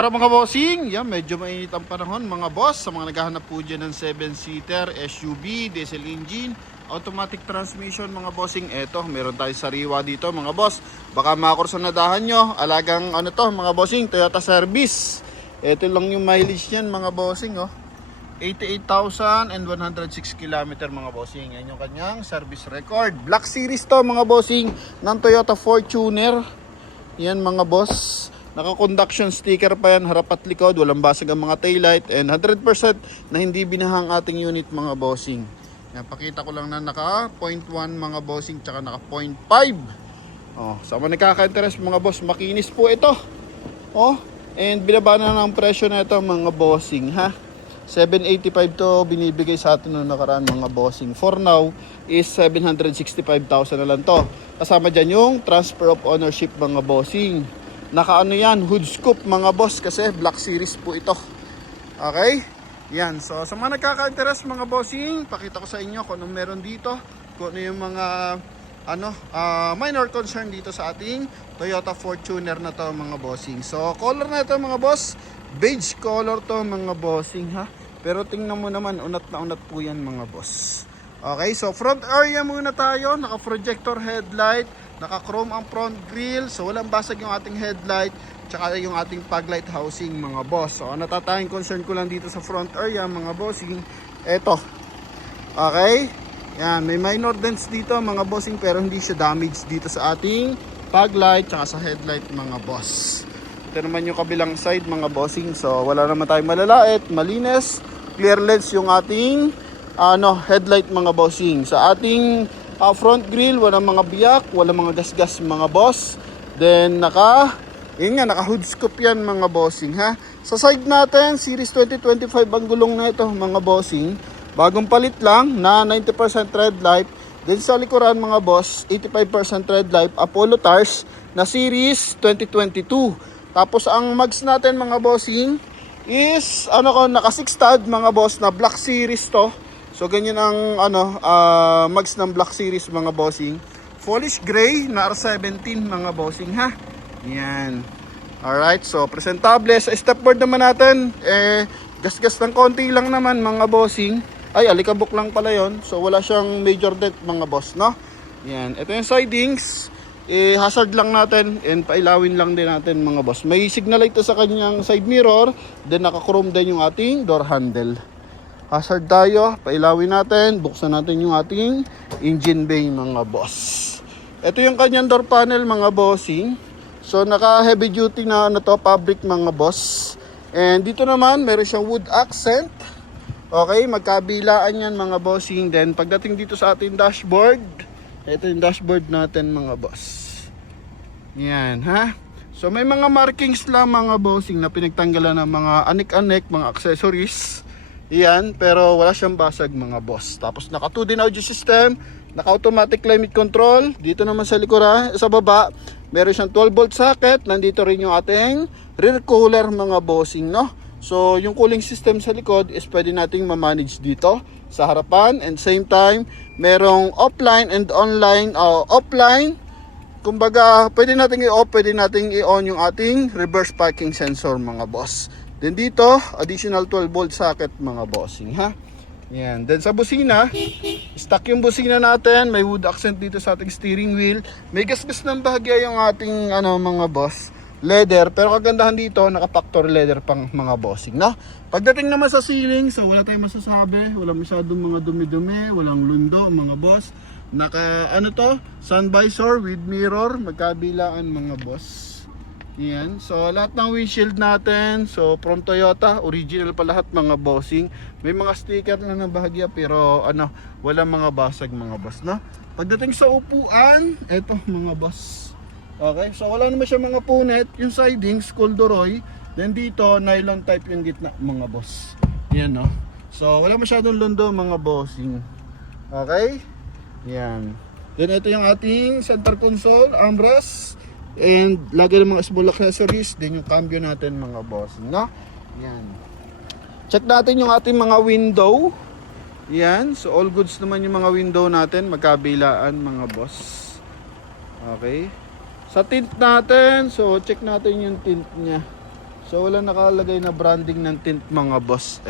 Para mga bossing, yan, medyo mainit ang panahon mga boss. Sa mga naghahanap po dyan ng 7-seater, SUV, diesel engine, automatic transmission mga bossing. Eto, meron tayo sariwa dito mga boss. Baka makursonadahan nyo, alagang ano to mga bossing, Toyota Service. Eto lang yung mileage yan mga bossing, oh. 88,106 km mga bossing. Yan yung kanyang service record. Black Series to mga bossing ng Toyota Fortuner. Yan mga boss. Naka-conduction sticker pa yan, harap at likod, walang basag ang mga taillight, and 100% na hindi binahang ating unit mga bossing. Yan, pakita ko lang na naka 0.1 mga bossing, tsaka naka 0.5. Oh, sa mga nakaka-interest mga boss, makinis po ito. Oh, and binaba na ng presyo na ito mga bossing, ha. 785 to binibigay sa atin noong nakaraan mga bossing. For now is 765,000 na lang to. Kasama dyan yung transfer of ownership mga bossing. Naka ano yan, hood scoop mga boss kasi Black Series po ito. Okay? Yan. So sa mga nagkaka-interest mga bossing, pakita ko sa inyo kung anong meron dito. Kung ano yung mga minor concern dito sa ating Toyota Fortuner na to mga bossing. So color na ito mga boss, beige color to mga bossing, ha. Pero tingnan mo naman, unat na unat po yan mga boss. Okay, so front area muna tayo. Naka-projector headlight, naka-chrome ang front grille, so walang basag yung ating headlight, tsaka yung ating fog light housing mga boss. So natatanging concern ko lang dito sa front area mga bossing, eto. Okay, yan, may minor dents dito mga bossing, pero hindi siya damage dito sa ating fog light, tsaka sa headlight mga boss. Ito naman yung kabilang side mga bossing, so wala naman tayong malalait, malinis, clear lens yung ating headlight mga bossing. Sa ating front grille, walang mga biyak, walang mga gasgas mga boss. Then naka hood scoop yan mga bossing, ha. Sa side natin, series 2025 ang gulong na ito mga bossing. Bagong palit lang na 90% red light. Then sa likuran mga boss, 85% red light Apollo tires na series 2022. Tapos ang mags natin mga bossing is naka 6 stud mga boss na Black Series to. So ganyan ang mags ng Black Series mga bossing. Polish gray na R17 mga bossing, ha. Yan. Alright, so presentable. Sa stepboard naman natin, gas-gas ng konti lang naman mga bossing. Ay, alikabok lang pala yon. So wala siyang major dent mga boss, no. Yan, ito yung sidings. Hazard lang natin and pailawin lang din natin mga boss. May signal light sa kanyang side mirror, then naka-chrome din yung ating door handle. Hazard tayo, pailawin natin, buksan natin yung ating engine bay mga boss. Ito yung kanyang door panel mga bossing. So naka heavy duty na fabric mga boss. And dito naman meron siyang wood accent. Okay, magkabilaan yan mga bossing. Then pagdating dito sa ating dashboard, ito yung dashboard natin mga boss. Yan, ha. So may mga markings lang mga bossing na pinagtanggalan ng mga anik-anik, mga accessories. Yan, pero wala siyang basag mga boss. Tapos naka 2D audio system, naka automatic climate control. Dito naman sa likuran, sa baba, meron siyang 12 volt socket. Nandito rin yung ating rear cooler mga bossing, no. So yung cooling system sa likod is pwede nating ma-manage dito sa harapan, and same time merong offline and online. Offline, kumbaga pwede nating i-off, pwede nating i-on yung ating reverse parking sensor mga boss. Then dito, additional 12 volt socket mga bossing, ha. Yan. Then sa busina, stock yung busina natin. May wood accent dito sa ating steering wheel. May gasgas ng bahagya yung ating mga boss, leather. Pero kagandahan dito, naka-factory leather pang mga bossing, no. Pagdating naman sa ceiling, so wala tayong masasabi. Walang masyadong mga dumi-dumi, walang lundo mga boss. Naka sun visor with mirror, magkabilaan mga boss. Yan. So lahat ng windshield natin, so from Toyota, original pa lahat mga bossing. May mga sticker na bahagya pero wala mga basag mga boss, no. Pagdating sa upuan, eto mga boss. Okay, so wala naman siya mga punit. Yung sidings, corduroy. Then dito, nylon type yung gitna mga boss. Yan, no. So wala masyadong lundo mga bossing. Okay. Yan. Then ito yung ating center console, armrest. And lagi ng mga small accessories. Then yung cambio natin mga bossing, no? Yan. Check natin yung ating mga window. Yan. So all goods naman yung mga window natin. Magkabilaan mga boss. Okay. Sa tint natin, so check natin yung tint nya. So wala nakalagay na branding ng tint mga boss.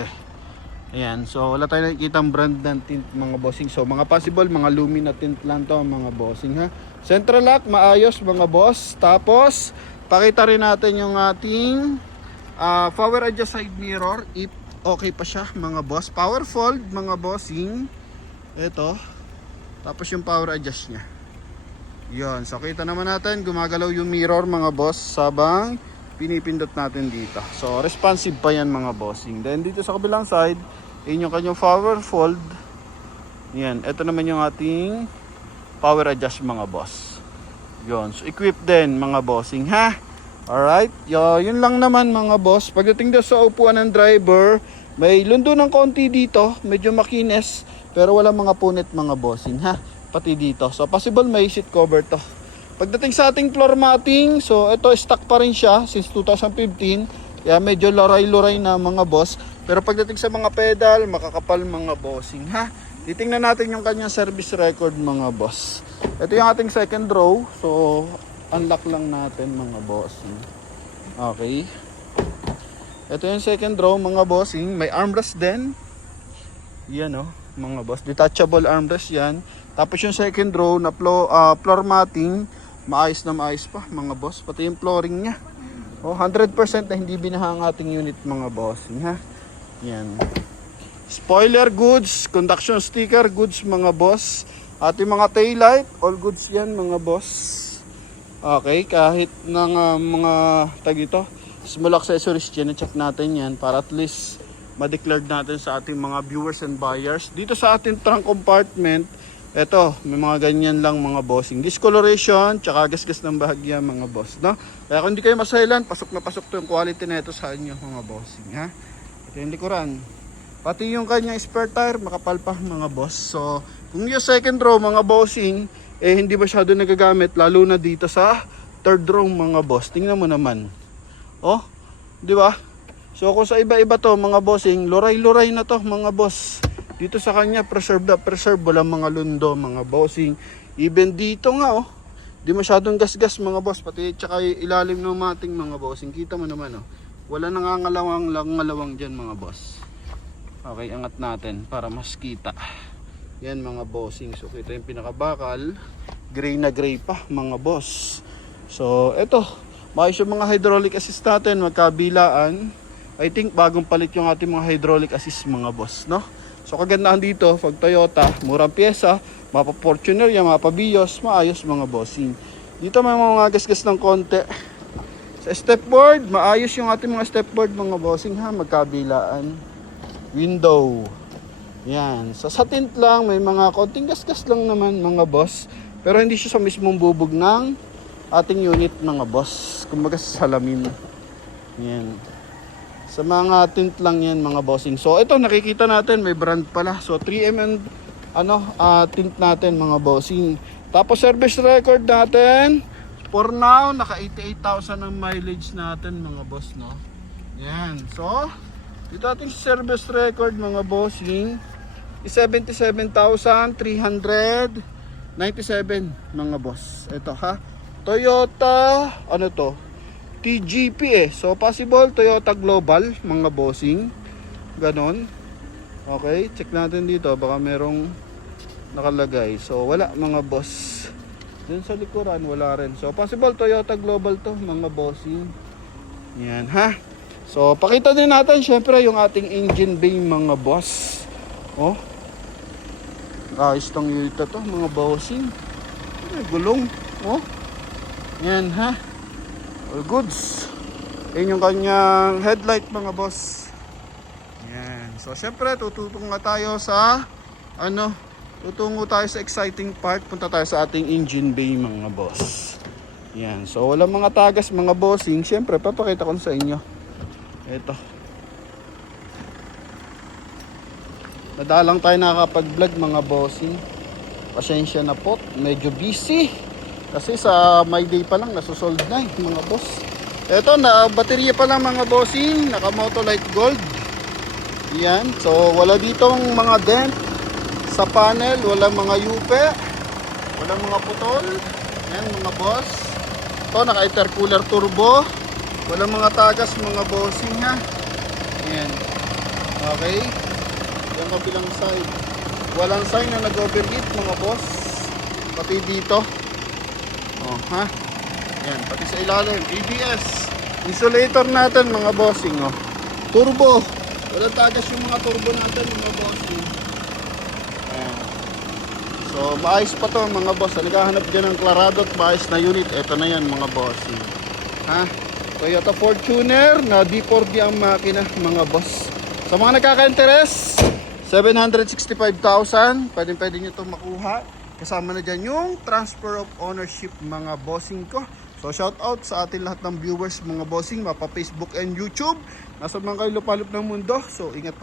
Ayan, so wala tayong nakikitang brand ng tint mga bossing. So mga possible, mga Lumina tint lang to mga bossing ha. Central lock, maayos mga boss. Tapos, pakita rin natin yung ating power adjust side mirror. If okay pa siya mga boss. Power fold mga bossing. Ito. Tapos yung power adjust niya. Yun, so kita naman natin, gumagalaw yung mirror mga boss sabang pinipindot natin dito. So responsive pa yan mga bossing. Then dito sa kabilang side, yun yung kanyang power fold. Yan, ito naman yung ating power adjust mga boss. Yun, so equipped din mga bossing ha. Alright, yun lang naman mga boss. Pagdating daw sa upuan ng driver, may lundo ng konti dito, medyo makines, pero wala mga punit mga bossing ha. Pati dito, so possible may seat cover to. Pagdating sa ating floor matting, so ito stock pa rin siya since 2015. Kaya medyo luray-luray na mga boss. Pero pagdating sa mga pedal, makakapal mga bossing ha. Titingnan natin yung kanyang service record mga boss. Ito yung ating second row. So unlock lang natin mga bossing. Okay. Ito yung second row mga bossing. May armrest din. Yan o mga boss. Detachable armrest yan. Tapos yung second row na floor matting. Maayos na maayos pa mga boss. Pati yung flooring niya. 100% na hindi binaha ang ating unit mga bossing ha. Yan. Spoiler goods. Conduction sticker goods mga boss. At yung mga taillight. All goods yan mga boss. Okay. Kahit ng mga tag ito. Small accessories dyan. Check natin yan. Para at least ma-declared natin sa ating mga viewers and buyers. Dito sa ating trunk compartment. Eto, may mga ganyan lang mga bossing. Discoloration, tsaka gasgas ng bahagya mga boss, no? Kaya kung hindi kayo masahilan, pasok na pasok to yung quality na ito sa inyo mga bossing, ha? Ito yung likuran. Pati yung kanyang spare tire, makapal pa mga boss. So, kung yung second row mga bossing, hindi masyado nagagamit, lalo na dito sa third row mga boss. Tingnan mo naman. Oh, di ba? So, kung sa iba-iba to mga bossing, luray-luray na to mga boss. Dito sa kanya, preserve na preserve. Walang mga lundo, mga bossing. Even dito nga, oh. Di masyadong gasgas, mga boss. Pati tsaka ilalim ng mating, mga bossing. Kita mo naman, oh. Wala nangangalawang dyan, mga boss. Okay, angat natin para mas kita. Yan, mga bossing. So, kita yung pinakabakal. Gray na gray pa, mga boss. So, eto. Maayos yung mga hydraulic assist natin. Magkabilaan. I think bagong palit yung ating mga hydraulic assist, mga boss, no? So kagandahan dito, pag Toyota, murang pyesa, mapa Fortuner yan, mapa Vios, maayos mga bossing. Dito may mga gasgas ng konti. Sa stepboard, maayos yung ating mga stepboard mga bossing ha, magkabilaan. Window. Yan. Sa tint lang, may mga konting gasgas lang naman mga boss. Pero hindi siya sa mismong bubog ng ating unit mga boss. Kumbaga sa salamin. Yan. Sa mga tint lang yan mga bossing. So ito nakikita natin may brand pala. So 3M tint natin mga bossing. Tapos service record natin. For now naka 88,000 ang mileage natin mga boss, no. Yan. So dito ating service record mga bossing is 77,397 mga boss. Ito ha. Toyota to? TGP So possible Toyota Global mga bossing. Ganon. Okay, check natin dito baka merong nakalagay. So wala mga boss. Dun sa likuran wala rin. So possible Toyota Global to mga bossing. Yan ha. So pakita din natin syempre yung ating engine bay mga boss. Oh. Ayos tong unit to mga bossing. Ay, gulong. Oh. Yan ha. All goods. Yan yung kanyang headlight mga boss. Yan. So syempre tutungo tayo sa tutungo tayo sa exciting part. Punta tayo sa ating engine bay mga boss. Yan. So walang mga tagas mga bossing. Syempre papakita ko sa inyo. Ito. Madalang tayo nakakapag-vlog mga bossing. Pasensya na po. Medyo busy. Kasi sa my day pa lang nasusold na mga boss. Ito na baterya pa lang mga bossing, naka Motolite Gold. Yan. So wala ditong mga dent sa panel, wala mga yupe, wala mga putol. Yan mga boss. Ito naka intercooler turbo. Walang mga tagas mga bossing ha. Ayan. Okay. Yung kabilang side. Walang sign na nag-overheat mga boss. Pati dito. Oh, ha? Ayan, pati sa ilalim. ABS. Insulator natin mga bossing. Oh. Turbo. Walang tagas yung mga turbo natin mga bossing. Ayan. So, maayos pa to mga boss. Naghahanap dyan ng Clarado at maayos na unit. Ito na yan mga bossing. Ha? Toyota Fortuner na D4D ang makina mga boss. Sa mga nagkaka-interest, 765,000. Pwede nyo itong makuha. Kasama na dyan yung transfer of ownership mga bossing ko. So shout out sa ating lahat ng viewers mga bossing, mapa Facebook and YouTube. Nasa mga kayo lupalop ng mundo. So ingat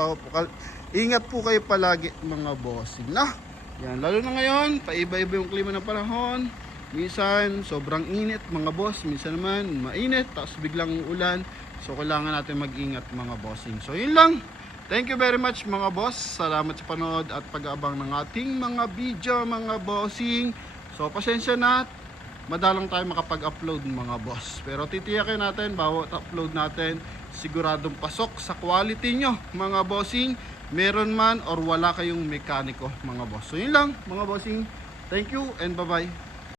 po kayo palagi mga bossing na. Yan, lalo na ngayon, paiba-iba yung klima ng panahon. Minsan sobrang init mga boss, minsan naman mainit, tapos biglang ulan. So kailangan natin mag-ingat mga bossing. So yun lang. Thank you very much mga boss. Salamat sa panood at pag-aabang ng ating mga video mga bossing. So pasensya na, madalang tayo makapag-upload mga boss. Pero titiyakin natin, bawat upload natin, siguradong pasok sa quality nyo mga bossing. Meron man or wala kayong mekaniko mga boss. So yun lang mga bossing. Thank you and bye bye.